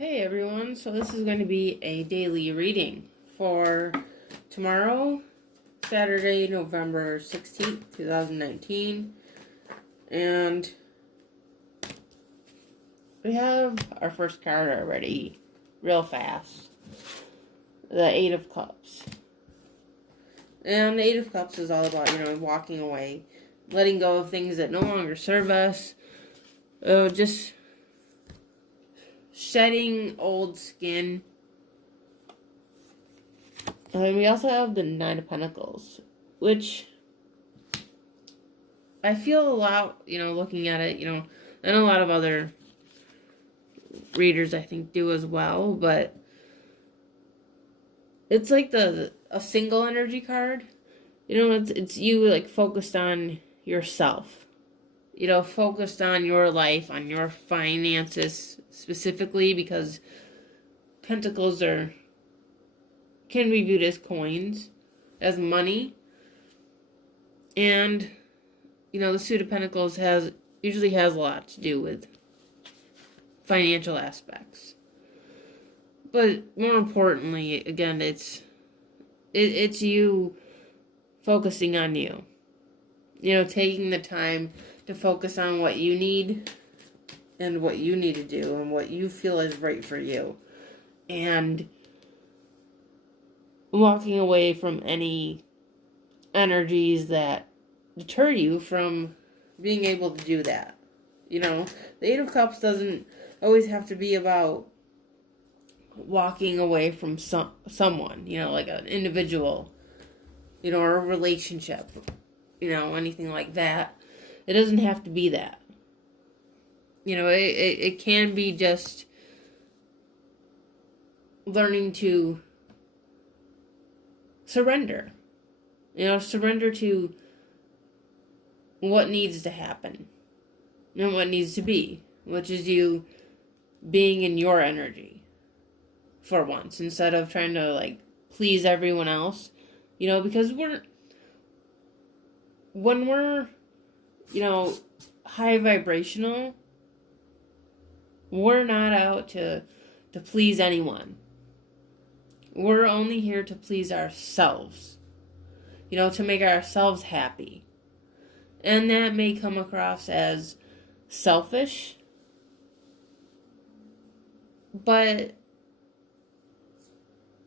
Hey everyone, so this is going to be a daily reading for tomorrow, Saturday, November 16th, 2019. And we have our first card already, real fast. The Eight of Cups. And the Eight of Cups is all about, walking away, letting go of things that no longer serve us, just shedding old skin. And we also have the Nine of Pentacles, which I feel a lot, looking at it, and a lot of other readers I think do as well, but it's like a single energy card. It's you like focused on yourself. Focused on your life, on your finances specifically, because pentacles can be viewed as coins, as money. And, the suit of pentacles usually has a lot to do with financial aspects. But more importantly, again, it's you focusing on you. Taking the time to focus on what you need and what you need to do and what you feel is right for you. And walking away from any energies that deter you from being able to do that. The Eight of Cups doesn't always have to be about walking away from someone, like an individual, or a relationship, anything like that. It doesn't have to be that. It can be just learning to surrender. Surrender to what needs to happen and what needs to be, which is you being in your energy for once, instead of trying to please everyone else, because when we're high vibrational, we're not out to please anyone. We're only here to please ourselves, to make ourselves happy. And that may come across as selfish, but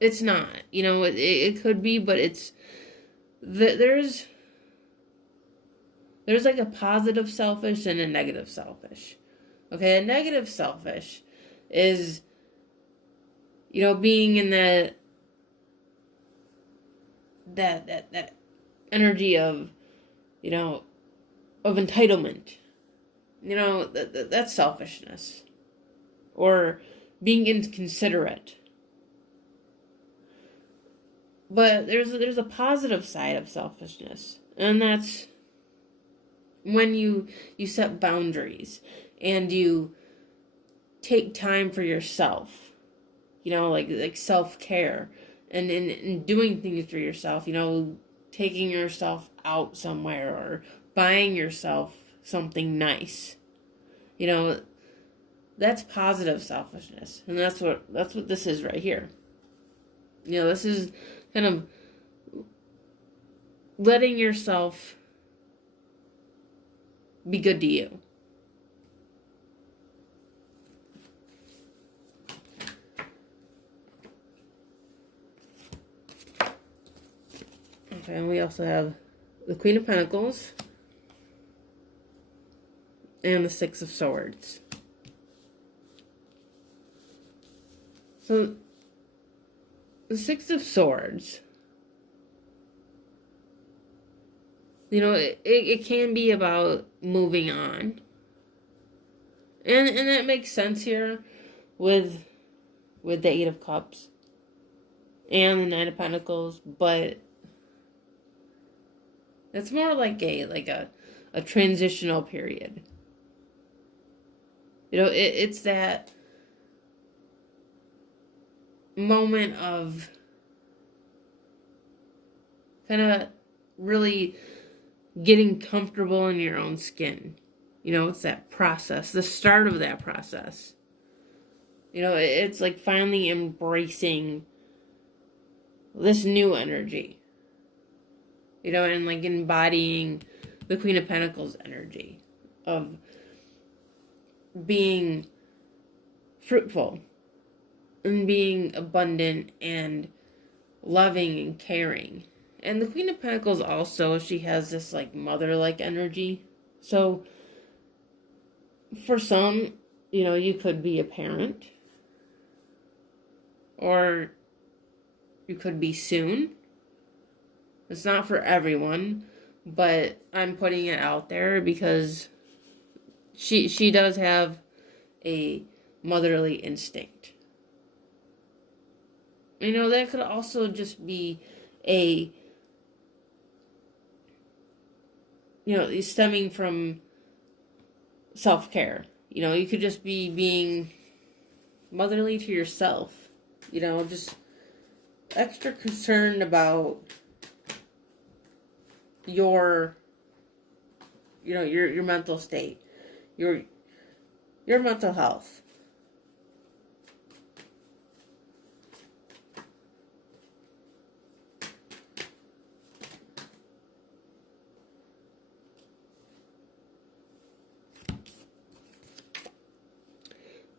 it's not. It could be, but there's like a positive selfish and a negative selfish. Okay, a negative selfish is, being in that energy of, of entitlement. That's selfishness. Or being inconsiderate. But there's a positive side of selfishness, and that's when you set boundaries and you take time for yourself, like self-care, and in doing things for yourself, taking yourself out somewhere or buying yourself something nice. That's positive selfishness, and that's what this is right here. This is kind of letting yourself be good to you. Okay, and we also have the Queen of Pentacles and the Six of Swords. So, the Six of Swords, it can be about moving on. And that makes sense here with the Eight of Cups and the Nine of Pentacles, but it's more like a transitional period. It's that moment of kind of really getting comfortable in your own skin. It's that process, the start of that process. It's like finally embracing this new energy. And like embodying the Queen of Pentacles energy of being fruitful and being abundant and loving and caring. And the Queen of Pentacles also, she has this like mother-like energy. So for some, you could be a parent, or you could be soon. It's not for everyone, but I'm putting it out there because she does have a motherly instinct. That could also just be stemming from self-care. You could just be being motherly to yourself. Just extra concerned about your mental state, your mental health.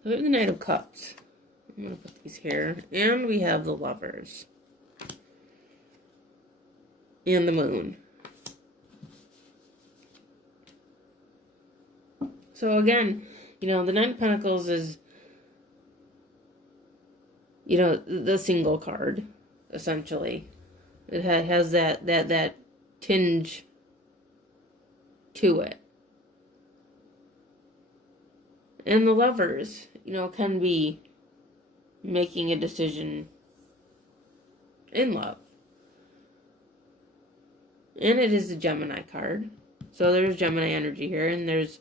So we have the Knight of Cups. I'm going to put these here. And we have the Lovers. And the Moon. So again, the Nine of Pentacles is, the single card, essentially. It has that tinge to it. And the Lovers, can be making a decision in love. And it is a Gemini card. So there's Gemini energy here. And there's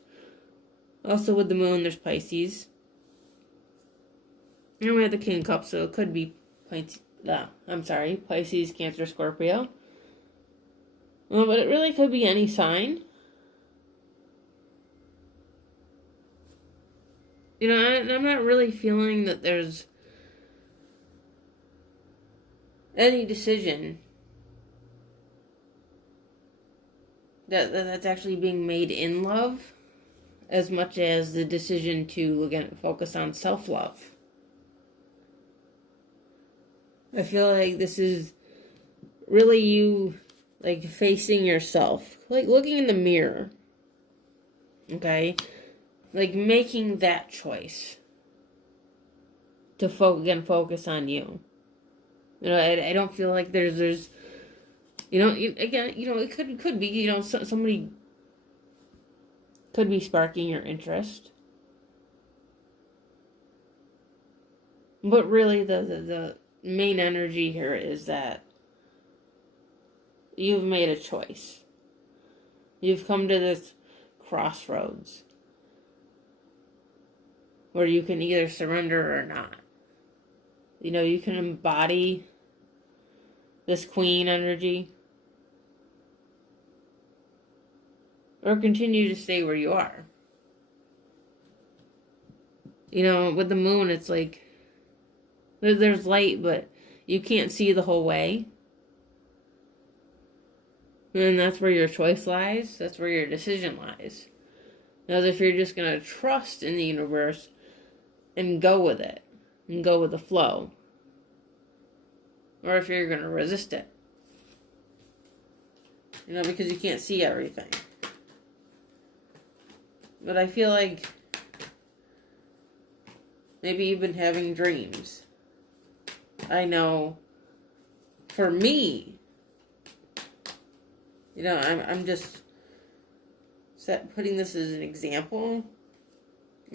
also with the Moon, there's Pisces. And we have the King of Cups, so it could be Pisces, Cancer, Scorpio. Well, but it really could be any sign. I'm not really feeling that there's any decision that's actually being made in love, as much as the decision to, again, focus on self-love. I feel like this is really you, like, facing yourself, like looking in the mirror, okay? Like making that choice to focus on you. I don't feel like there's it could be, somebody could be sparking your interest. But really the main energy here is that you've made a choice. You've come to this crossroads where you can either surrender or not. You can embody this Queen energy, or continue to stay where you are. With the Moon, it's like there's light, but you can't see the whole way. And that's where your choice lies. That's where your decision lies. Now, if you're just going to trust in the universe and go with it, and go with the flow, or if you're going to resist it. Because you can't see everything. But I feel like maybe you've been having dreams. I know for me, I'm just putting this as an example.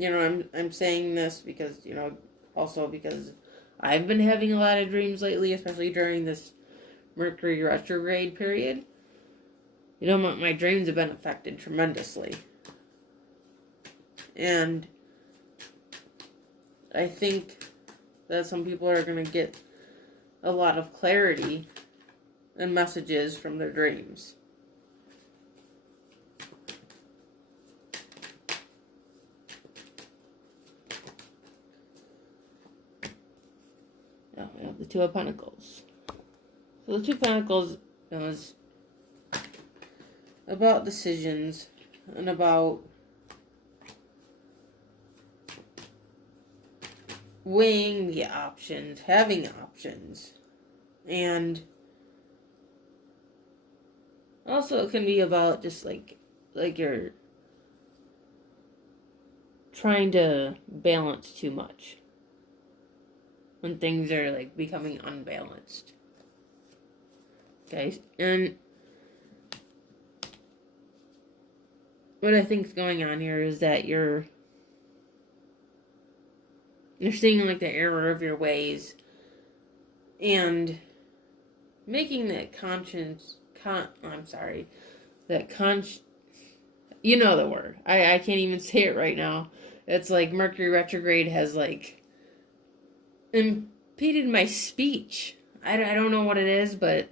I'm saying this because, also because I've been having a lot of dreams lately, especially during this Mercury retrograde period. My dreams have been affected tremendously. And I think that some people are going to get a lot of clarity and messages from their dreams. Now we have the Two of Pentacles. So the Two of Pentacles, is about decisions and about weighing the options, having options. And also it can be about just like you're trying to balance too much when things are like becoming unbalanced. Okay, and what I think is going on here is that you're seeing like the error of your ways and making that you know the word. I can't even say it right now. It's like Mercury retrograde has like impeded my speech. I don't know what it is, but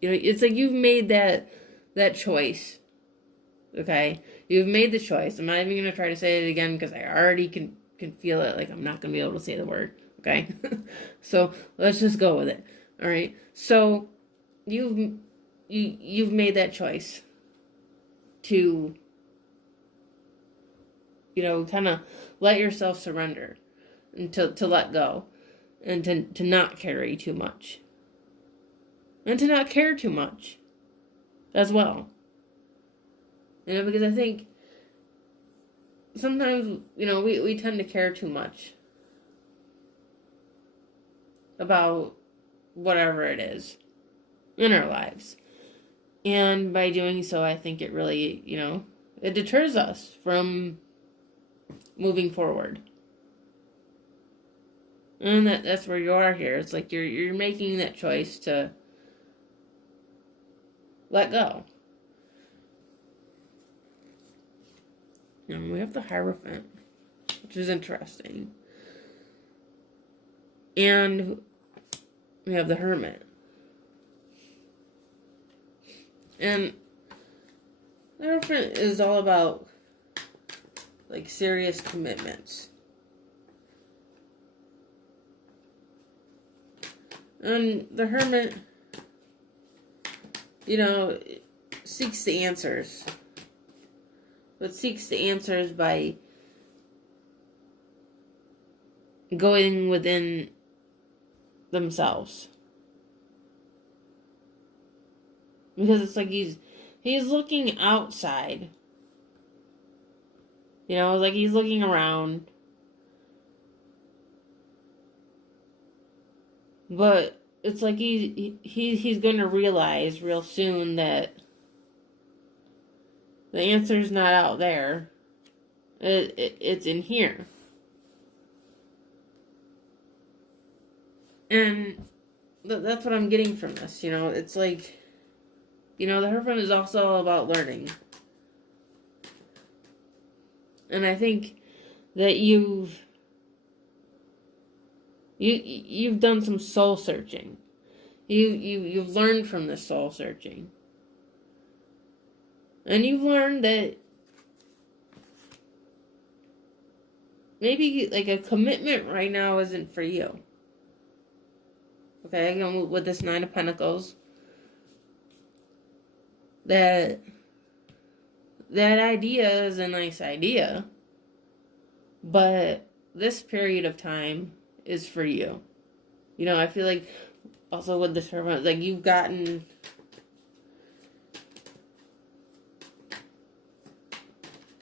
it's like you've made that choice. Okay? You've made the choice. I'm not even going to try to say it again because I already can feel it. Like I'm not going to be able to say the word. Okay? So let's just go with it. All right? So you've made that choice to kind of let yourself surrender and to let go and to not carry too much and to not care too much as well. Because I think sometimes, we tend to care too much about whatever it is in our lives. And by doing so, I think it really, it deters us from moving forward. And that's where you are here. It's like you're making that choice to let go. And we have the Hierophant, which is interesting. And we have the Hermit. And the Hierophant is all about like serious commitments. And the Hermit, seeks the answers. But seeks the answers by going within themselves. Because it's like he's looking outside. Like he's looking around. But it's like he's going to realize real soon that the answer's not out there. It's in here. And that's what I'm getting from this. It's like, the Hierophant is also about learning. And I think that you've done some soul searching. You've learned from this soul searching. And you've learned that maybe like a commitment right now isn't for you. Okay, again with this Nine of Pentacles. That idea is a nice idea. But this period of time is for you. I feel like also with this Hermit, like you've gotten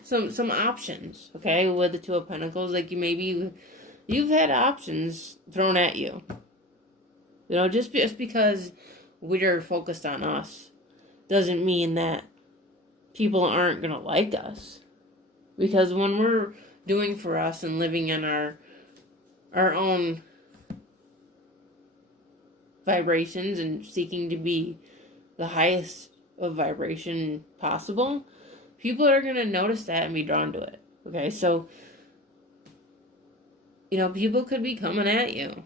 some options, okay, with the Two of Pentacles. Like you've had options thrown at you. Just because we're focused on us doesn't mean that people aren't gonna like us. Because when we're doing for us and living in our own vibrations and seeking to be the highest of vibration possible, people are going to notice that and be drawn to it. Okay, so, people could be coming at you,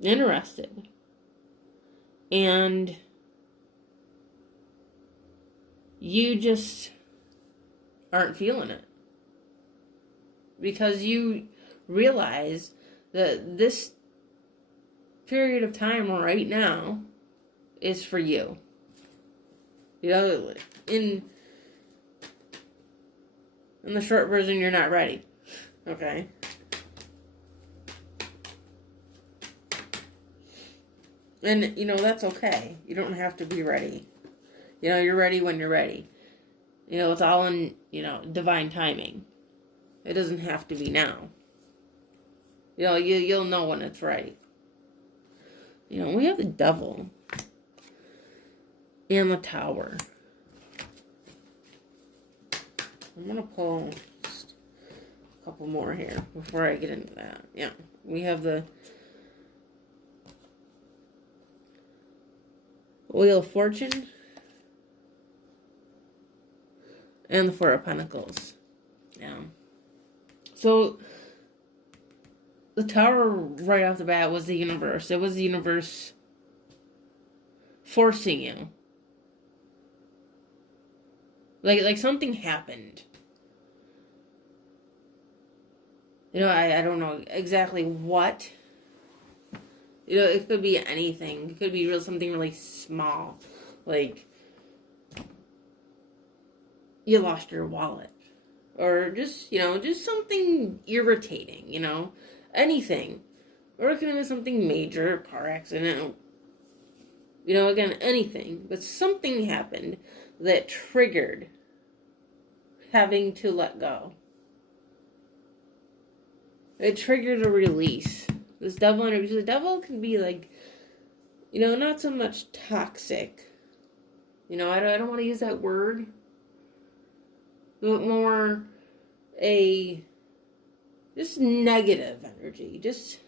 interested. And you just aren't feeling it. Because you realize that this period of time right now is for you. You know, in the short version, you're not ready. Okay? And, that's okay. You don't have to be ready. You're ready when you're ready. It's all in, divine timing. It doesn't have to be now. You'll know when it's right. We have the Devil and the Tower. I'm going to pull just a couple more here before I get into that. Yeah, we have the Wheel of Fortune and the Four of Pentacles. Yeah. So, the Tower right off the bat was the universe. It was the universe forcing you. Like something happened. I don't know exactly what. It could be anything. It could be something really small. Like, you lost your wallet. Or just something irritating, anything. Or it could be something major, car accident. Again, anything. But something happened that triggered having to let go. It triggered a release. This devil energy. The devil can be like, not so much toxic. I don't want to use that word. But more just negative energy. Just,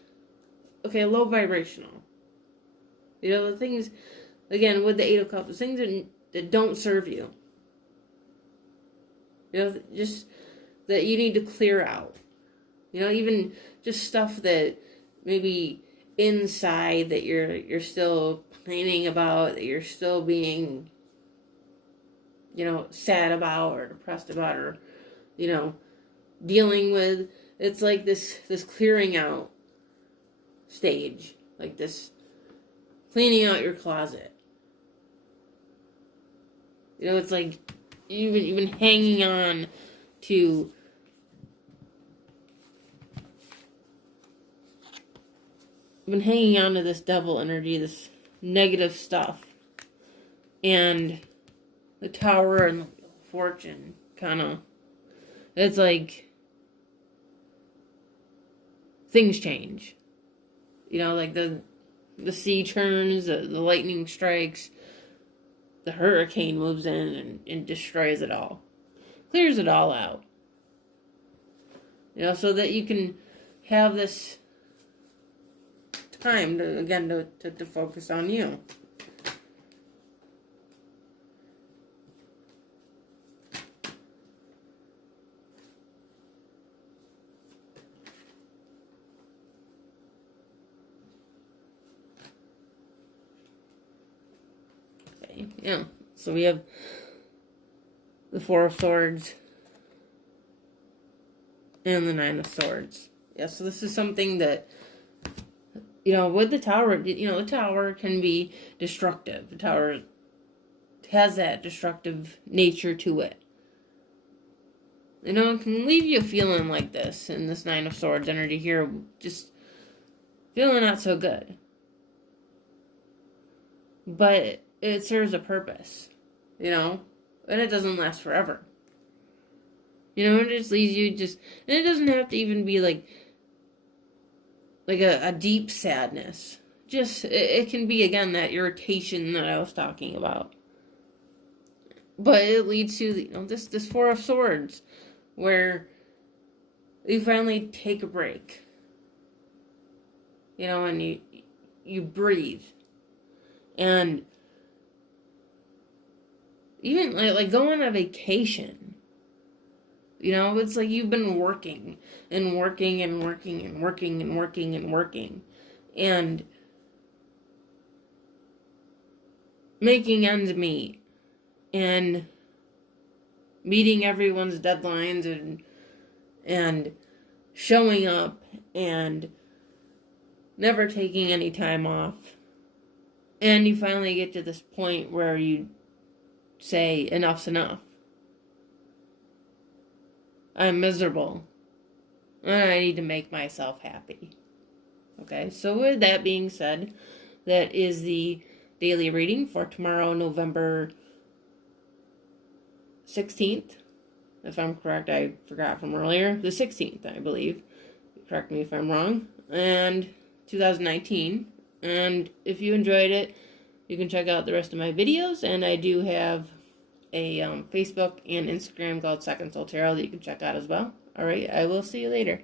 low vibrational. The things, again, with the Eight of Cups, the things that don't serve you. Just that you need to clear out. Even just stuff that maybe inside that you're still pining about, that you're still being, sad about or depressed about or, dealing with. It's like this clearing out stage. Like this cleaning out your closet. It's like you've been hanging on to this devil energy, this negative stuff. And the Tower and the Fortune kind of, it's like things change. Like the sea turns, the lightning strikes, the hurricane moves in and destroys it all. Clears it all out. So that you can have this time to focus on you. Okay, yeah. So we have the Four of Swords and the Nine of Swords. Yeah, so this is something that, with the Tower, the Tower can be destructive. The Tower has that destructive nature to it. It can leave you feeling like this, in this Nine of Swords energy here, just feeling not so good. But it serves a purpose, and it doesn't last forever. It just leaves you and it doesn't have to even be like a deep sadness. Just, it can be, again, that irritation that I was talking about. But it leads to, this Four of Swords, where you finally take a break. And you breathe. And even, like go on a vacation. It's like you've been working and working and working and working and working and working. And making ends meet. And meeting everyone's deadlines and showing up and never taking any time off. And you finally get to this point where you say, enough's enough. I'm miserable. And I need to make myself happy. Okay, so with that being said, that is the daily reading for tomorrow, November 16th. If I'm correct, I forgot from earlier. The 16th, I believe. Correct me if I'm wrong. And 2019. And if you enjoyed it, you can check out the rest of my videos. And I do have a Facebook and Instagram called Second Soul Tarot that you can check out as well. Alright, I will see you later.